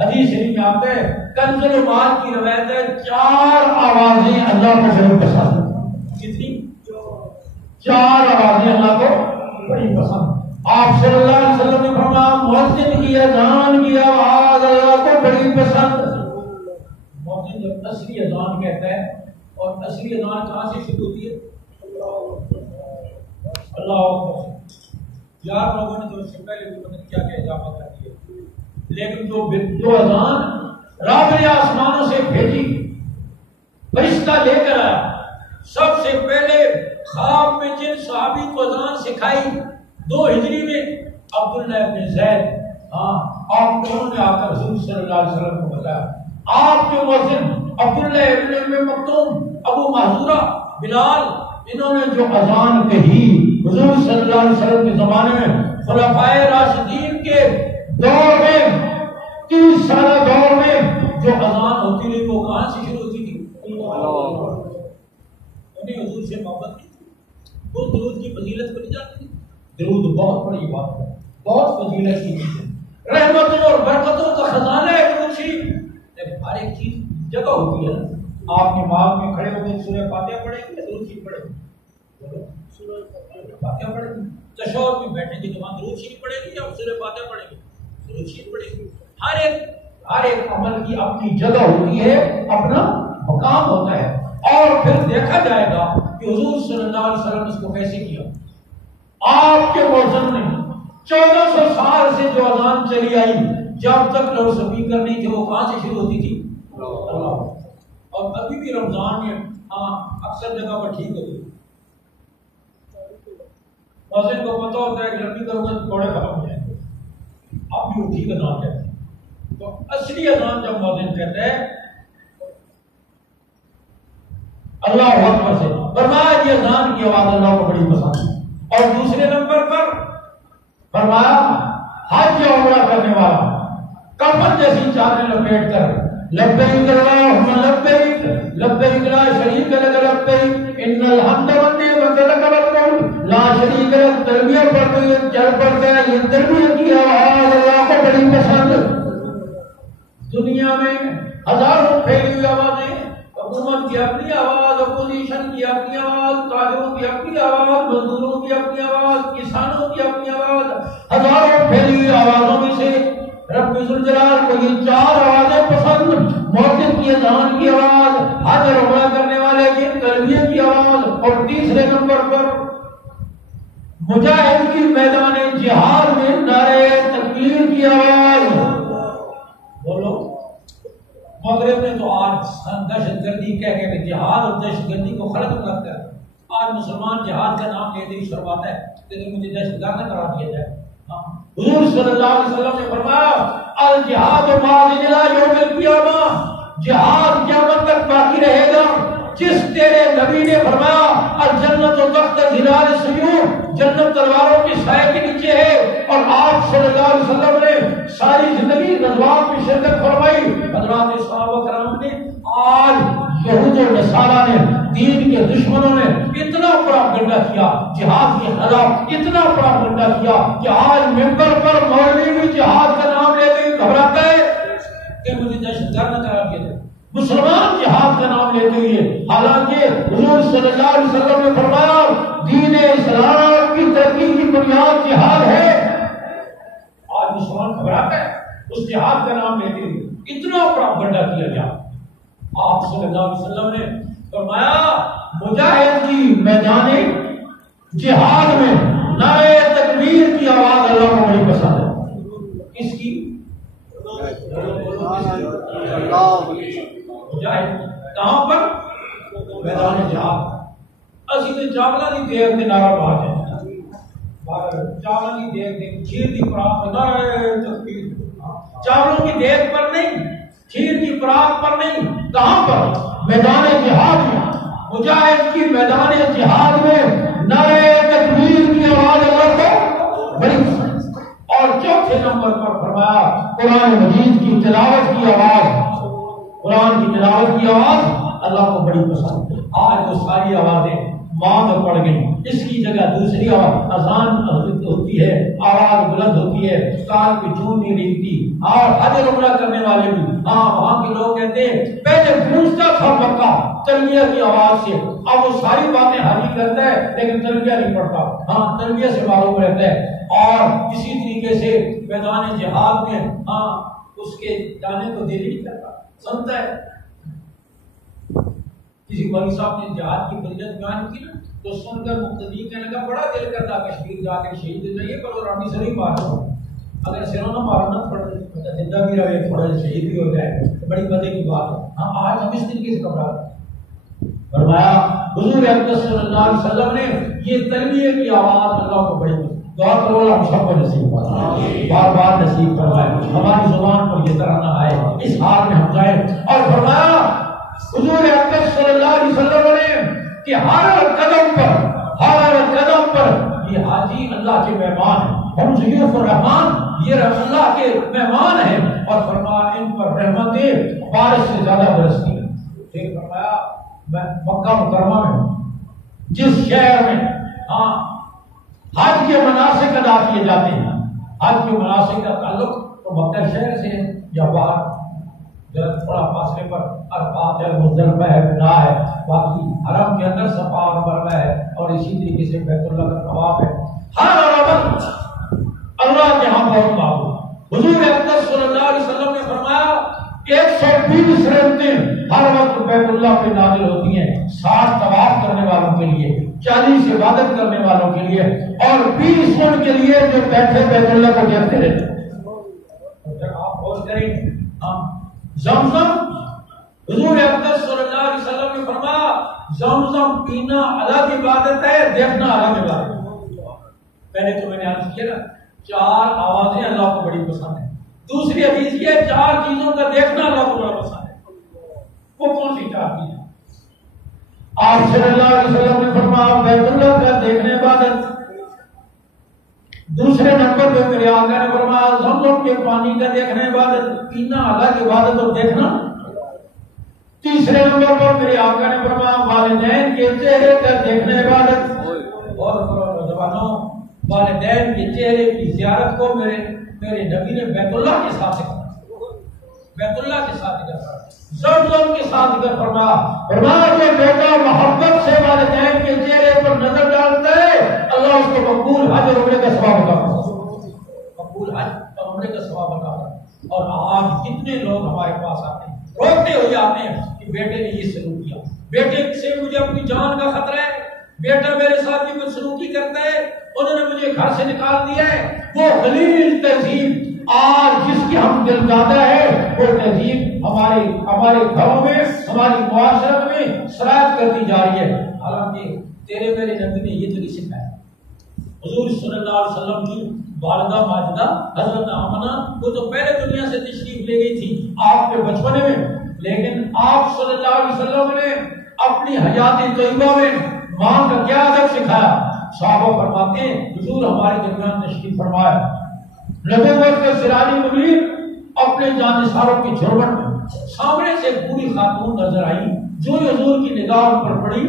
حدیث شریف میں آتا ہے کنز المال کی روایت ہے 4 آوازیں اللہ کو بڑی پسند ہیں. کتنی؟ 4 آوازیں اللہ کو بڑی پسند. آپ صلی اللہ علیہ وسلم نے فرمایا مؤذن کی اذان کی آواز اللہ کو بڑی پسند. مؤذن جب اصلی اذان کہتا ہے اور اصلی اذان کہاں سے شروع ہوتی ہے؟ اللہ اکبر. یار لوگوں نے تو اس سے پہلے بھی پتہ کیا کیا اضافہ کر دیا, لیکن جو اذان رب نے آسمانوں سے بھیجی فرشتہ لے کر آیا, سب سے پہلے خواب میں جن صحابی کو اذان سکھائی 2 ہجری میں عبداللہ ابن زید, آپ دونوں نے آ کر حضور صلی اللہ علیہ وسلم کو بتایا. آپ کے مؤذن عبداللہ ابن ام مکتوم, ابو محذورہ, بلال, انہوں نے جو اذان کہی حضور صلی اللہ علیہ وسلم کے زمانے میں خلفائے راشدین کے دور میں 30 سالہ دور میں جو اذان ہوتی رہی وہ کہاں سے شروع ہوتی تھی؟ انہیں حضور سے محبت کی تھی, وہ درود کی فضیلت کو نہیں جانتی تھی. درود بہت بڑی بات ہے, بہت فضیلت کی چیز ہے, رحمتوں اور برکتوں کا خزانہ ہے درود شریف. لیکن ہر ایک چیز جگہ ہوتی ہے نا. آپ نماز میں کھڑے ہو کے سورہ فاتحہ پڑھیں گے, درود شریف پڑھیں گے, فاتحہ پڑھیں گے. تشہد میں بیٹھیں گے تو وہاں درود شریف پڑھیں گے یا سورہ فاتحہ پڑھیں گے؟ درود شریف پڑھیں گے. ہر ایک عمل کی اپنی جگہ ہوتی ہے, اپنا مقام ہوتا ہے, اور پھر دیکھا جائے گا کہ حضور صلی اللہ علیہ وسلم نے اس کو کیسے کیا. آپ کے مؤذن نے 1400 سال سے جو اذان چلی آئی, جب تک لاؤڈ اسپیکر نہیں تھے, وہ کہاں سے شروع ہوتی تھی؟ اللہ. اور ابھی بھی رمضان میں اکثر جگہ پر ٹھیک ہوتی ہے. مؤذن کو پتہ ہوتا ہے کہ لڑکی کروں گا تو تھوڑے ختم ہو جائیں گے, اب بھی وہ ٹھیک اذان کہتے ہیں. تو اصلی اذان جب مؤذن کہتا ہے اللہ اکبر سے, فرمایا یہ اذان کی آواز اللہ کو بڑی پسند ہے. اور دوسرے نمبر پر فرمایا حج یا عمرہ کرنے والا کفن جیسی چادر لپیٹ کر لبیک اللہم لبیک لبیک لا شریک لک لبیک ان الحمد والنعمت لک والملک لا شریک لک تلبیہ پڑھتے ہوئے چل پڑتا ہے. یہ تلبیہ کی آواز اللہ کو بڑی پسند. دنیا میں ہزاروں پھیلی ہوئی آوازیں, حکومت کی اپنی آواز, اپوزیشن کی اپنی آواز, تاجروں کی اپنی آواز, مزدوروں کی اپنی آواز, کسانوں کی اپنی آواز, ہزاروں پھیلی ہوئی آوازوں میں سے رب ذوالجلال کو یہ 4 آوازیں پسند. مؤذن کی اذان کی آواز, حج اور عمرہ کرنے والے کی تلبیہ کی آواز, اور تیسرے نمبر پر مجاہد کی میدان جہاد میں نعرہ تکبیر کی آواز. بولو, مغرب نے تو آج دہشت گردی کہہ کے جہاد اور دہشت گردی کو خلق رکھتا ہے. آج مسلمان جہاد کا نام لیتے ہی شرماتا ہے کہ مجھے دہشت گرد نہ قرار دیا جائے. حضور صلی اللہ علیہ وسلم نے فرمایا الجہاد ماضی الی یوم القیامہ, جہاد قیامت تک باقی رہے گا. جس تیرے نبی نے فرمایا الجنت تحت ظلال السیوف, جنت تلواروں کی سائے کے نیچے ہے, اور آپ صلی اللہ علیہ وسلم نے ساری زندگی غزوات میں شرکت فرمائی. حضرات صحابہ کرام نے, آج یہود و نصارہ نے, دین کے دشمنوں نے اتنا پروپیگنڈا کیا جہاد کے خلاف, اتنا پروپیگنڈا کیا کہ آج ممبر پر مولوی بھی جہاد کا نام لیتے ہی گھبراتا ہے کہ مجھے دہشت گرد نہ قرار دیا جائے. مسلمان جہاد کا نام لیتے ہوئے, حالانکہ حضور صلی اللہ علیہ وسلم نے فرمایا دین اسلام کی ترقی کی بنیاد جہاد ہے. آج مسلمان گھبراتا ہے اس جہاد کا نام لیتے ہوئے, اتنا پروپیگنڈا کیا گیا. آپ صلی اللہ علیہ وسلم نے فرمایا مجاہد کی میدان جہاد میں نعرہ تکبیر کی آواز اللہ کو بڑی پسند ہے. کس کی؟ مجاہد. کہاں پر؟ میدان جہاد. اسی تے چاولا دی دیگ تے نعرہ باہر ہے, چاولا دی دیگ تے کھیر دی پراخ نعرہ تکبیر. چاولوں کی دیگ پر نہیں, کھیر کی پراخ پر نہیں. کہاں پر؟ میدان جہاد میں. مجاہد کی میدان جہاد میں نعرہ تکبیر کی آواز اللہ کو بڑی پسند. اور چوتھے نمبر پر فرمایا قرآن مجید کی تلاوت کی آواز, قرآن کی تلاوت کی آواز اللہ کو بڑی پسند. آج وہ ساری آوازیں موت پڑ گئی. اس کی جگہ دوسری اذان ہوتی ہے, آواز بلند ہوتی ہے, کان کی چون نہیں ریگتی. اور حج عمرہ کرنے والے بھی وہاں کے لوگ کہتے ہیں پہلے گونجتا تھا مکہ تلبیہ کی آواز سے, اب وہ ساری باتیں حاضر کرتا ہے لیکن تلبیہ نہیں پڑھتا. تلبیہ سے معلوم رہتا ہے. اور اسی طریقے سے میدان جہاد میں اس کے جانے کو دل نہیں کرتا, سنتا ہے. کسی مولوی صاحب نے جہاد کی فضیلت بیان کی نا تو سن کر مقتدی کہنے کا بڑا دل کرتا کشمیر جا کے شہید ہو جائیے, پر وہ رانی سے نہیں مارتا. اگر سروں نہ مارنا تھوڑا زندہ بھی رہے, تھوڑا شہید بھی ہو جائے تو بڑی مزے کی بات ہے. آج ہم اس طریقے سے گھبراتے. فرمایا حضور اقدس صلی اللہ علیہ وسلم نے یہ تلبیہ کی آواز اللہ کو بڑی دعا کرو اللہ ہم سب کو نصیب فرمائے, بار بار نصیب فرمائے, ہماری زبان پر یہ ترانہ آئے, اس حال میں ہم جائیں. اور فرمایا حضور اقدس صلی اللہ علیہ وسلم نے کہ ہر قدم پر یہ حاجی اللہ کے مہمان ہیں, ہم ضیوف الرحمان, یہ اللہ کے مہمان ہیں. اور فرمایا ان پر رحمتیں بارش سے زیادہ برستی ہیں. پھر فرمایا مکہ مکرمہ میں جس شہر میں حج کے مناسک ادا کیے جاتے ہیں, حج کے مناسک کا تعلق تو مکہ شہر سے یا باہر تھوڑا فاصلے پر عرفات ہے, مزدلفہ ہے, منا ہے, باقی حرم کے اندر صفا اور مروہ ہے, اور اسی طریقے سے بیت اللہ کا طواف ہے. ہر عمل اللہ کے ہاں بہت معلوم. حضور اقدس صلی اللہ علیہ وسلم نے فرمایا 120 رحمتیں ہر وقت بیت اللہ پہ نازل ہوتی ہیں, 60 طواف کرنے والوں کے لیے, 40 عبادت کرنے والوں کے لیے, اور 20 ان کے لیے جو بیٹھے بیت اللہ کو دیکھتے رہتے ہیں. آپ غور کریں زمزم, حضور اقدس صلی اللہ علیہ وسلم نے فرمایا زمزم پینا الگ عبادت ہے, دیکھنا الگ عبادت ہے. پہلے تو میں نے عرض کیا نا 4 آوازیں اللہ کو بڑی پسند ہیں. دوسری حدیث یہ 4 چیزوں کا دیکھنا اللہ کو بڑا پسند ہے. وہ کون سی 4 چیزیں؟ آپ صلی اللہ علیہ وسلم نے فرمایا بیت اللہ کا دیکھنے عبادت. دوسرے نمبر پہ میرے آقا نے فرمایا زمزم کے پانی کا دیکھنا عبادت, پینا الگ عبادت اور دیکھنا. تیسرے نمبر پر میرے آقا نے فرمایا والدین کے چہرے کا دیکھنا عبادت. اور نوجوانوں, والدین کے چہرے کی زیارت کو میرے نبی نے بیت اللہ کے ساتھ کرنا, بیت اللہ کے ساتھ کرنا, زمزم کے ساتھ کر فرمایا کہ بیٹا محبت سے والدین کے چہرے پر نظر ڈالتا ہے, اللہ اس کو مقبول حج اور عمرے کا ثواب عطا کرتا ہے, مقبول حج اور عمرے کا ثواب عطا کرتا ہے. اور آج کتنے لوگ ہمارے پاس آتے ہیں, روکتے ہوئے آتے ہیں کہ بیٹے نے یہ سلوک کیا, بیٹے سے مجھے اپنی جان کا خطرہ ہے, بیٹا میرے ساتھ بھی کچھ سلوکی کرتا ہے, انہوں نے مجھے گھر سے نکال دیا ہے. وہ غلیظ تہذیب آج جس کی ہم دل دادا ہے, وہ تہذیب ہمارے گھروں میں, ہماری معاشرت میں سرایت کرتی جا رہی ہے. حالانکہ تیرے میرے نبی نے یہ تو نہیں سکھایا. حضور صلی اللہ علیہ وسلم کی والدہ ماجدہ حضرت آمنہ وہ تو پہلے دنیا سے تشریف لے گئی تھی آپ کے بچپنے میں, لیکن آپ صلی اللہ علیہ وسلم نے اپنی حیات طیبہ میں ماں کا کیا ادب سکھایا. صحابہ فرماتے ہیں حضور ہمارے درمیان تشریف فرمایا, نبوت کے سراجی منیر اپنے جانثاروں کی جھرمٹ میں سامنے سے پوری خاتون نظر آئی. جو حضور کی نگاہ پر پڑی,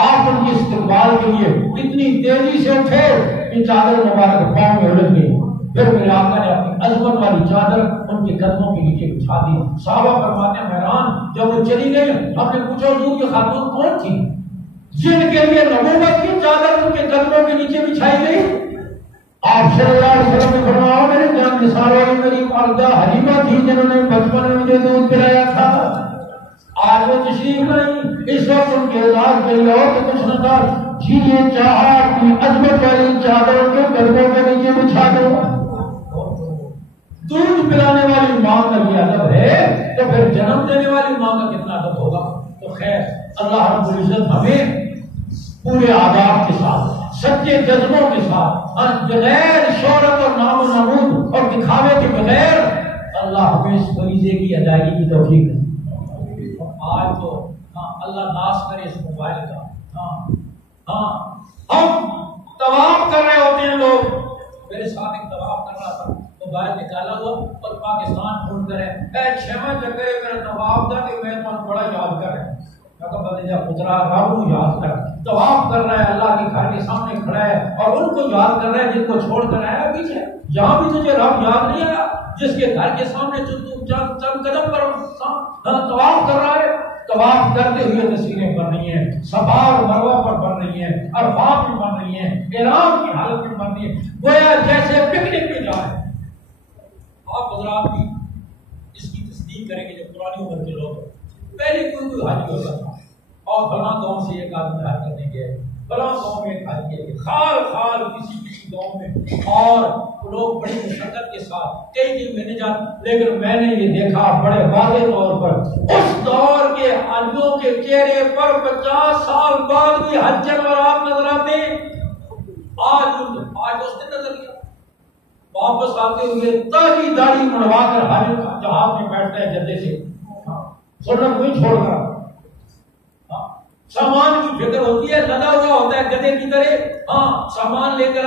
آپ ان کے استقبال کے لیے اتنی تیزی سے اٹھے کہ چادر مبارک پاؤں میں الجھ گئی. پھر میرے آقا نے اپنی عظمت والی چادر ان کے قدموں کے نیچے بچھا دی. صحابہ فرماتے ہیں حیران, جب وہ چلی گئی ہم نے پوچھا حضور کی خاتون کون تھی جن کے لیے نبوت کی چادر ان کے قدموں کے نیچے بچھائی گئی؟ آپ صلی اللہ علیہ وسلم نے فرمایا میرے جان نثار والی میری والدہ حلیمہ تھی جنہوں نے بچپن میں مجھے دودھ پلایا تھا. آج وہ تشریف نہیں, اس وقت ان کے اعزاز کے لیے اور تو کچھ نہ تھا, جی یہ چاہا اپنی عظمت والی چادر ان کے قدموں کے نیچے بچھا دو. دودھ پلانے والی ماں کا یہ ادب ہے تو پھر جنم دینے والی ماں کا کتنا ادب ہوگا. تو خیر اللہ رب العزت ہمیں پورے آداب کے ساتھ, سچے جذبوں کے ساتھ, بغیر شہرت اور نام و نمود اور دکھاوے کے بغیر اللہ ہمیں اس فریضے کی ادائیگی کی توفیق دے. آج تو اللہ ناز کرے اس موبائل کا. ہم طواف کر رہے ہوتے ہیں, لوگ میرے ساتھ ایک طواف کر رہا تھا, موبائل نکالا ہوا اور پاکستان ڈھونڈ کر ہے 6واں چکر ہے میرا طواف تھا کہ میں تمہیں بڑا یاد کر رہا ہوں. پترا رب کو یاد کر، طواف کر رہا ہے، اللہ کے گھر کے سامنے کھڑا ہے اور ان کو یاد کر رہا ہے جن کو چھوڑ کر آیا پیچھے. یہاں بھی تجھے رب یاد نہیں آیا جس کے گھر کے سامنے چند قدم پر طواف کر رہا ہے؟ طواف کرتے ہوئے تصویریں بن رہی ہیں، صفا اور مروہ پر بن رہی ہیں، عرفات میں بن رہی ہیں، احرام کی حالت میں بن رہی ہیں، گویا جیسے پکنک پہ جائے. آپ حضرات بھی اس کی تصدیق کریں گے. جو پرانی عمر کے لوگ پہلے کوئی حج ہوتا تھا اور فلاں گاؤں سے ایک آدمی حج کرنے گئے، فلاں گاؤں میں ایک حج کیا گیا، خال کسی گاؤں میں، اور لوگ بڑی مشقت کے ساتھ کئی دن میں نہیں جاتے. لیکن میں نے یہ دیکھا بڑے واضح طور پر اس دور کے حاجیوں کے چہرے پر 50 سال بعد بھی حج جانورات نظر آتے ہیں. آج اس دن نظر گیا. واپس آتے ہوئے تازی داڑھی منڈوا کر حج جہاز میں بیٹھتا ہے جدے سے، سنت کوئی چھوڑ کر. سامان کی فکر ہوتی ہے، لدا ہوا ہوتا ہے گدے کی طرح. ہاں سامان لے کر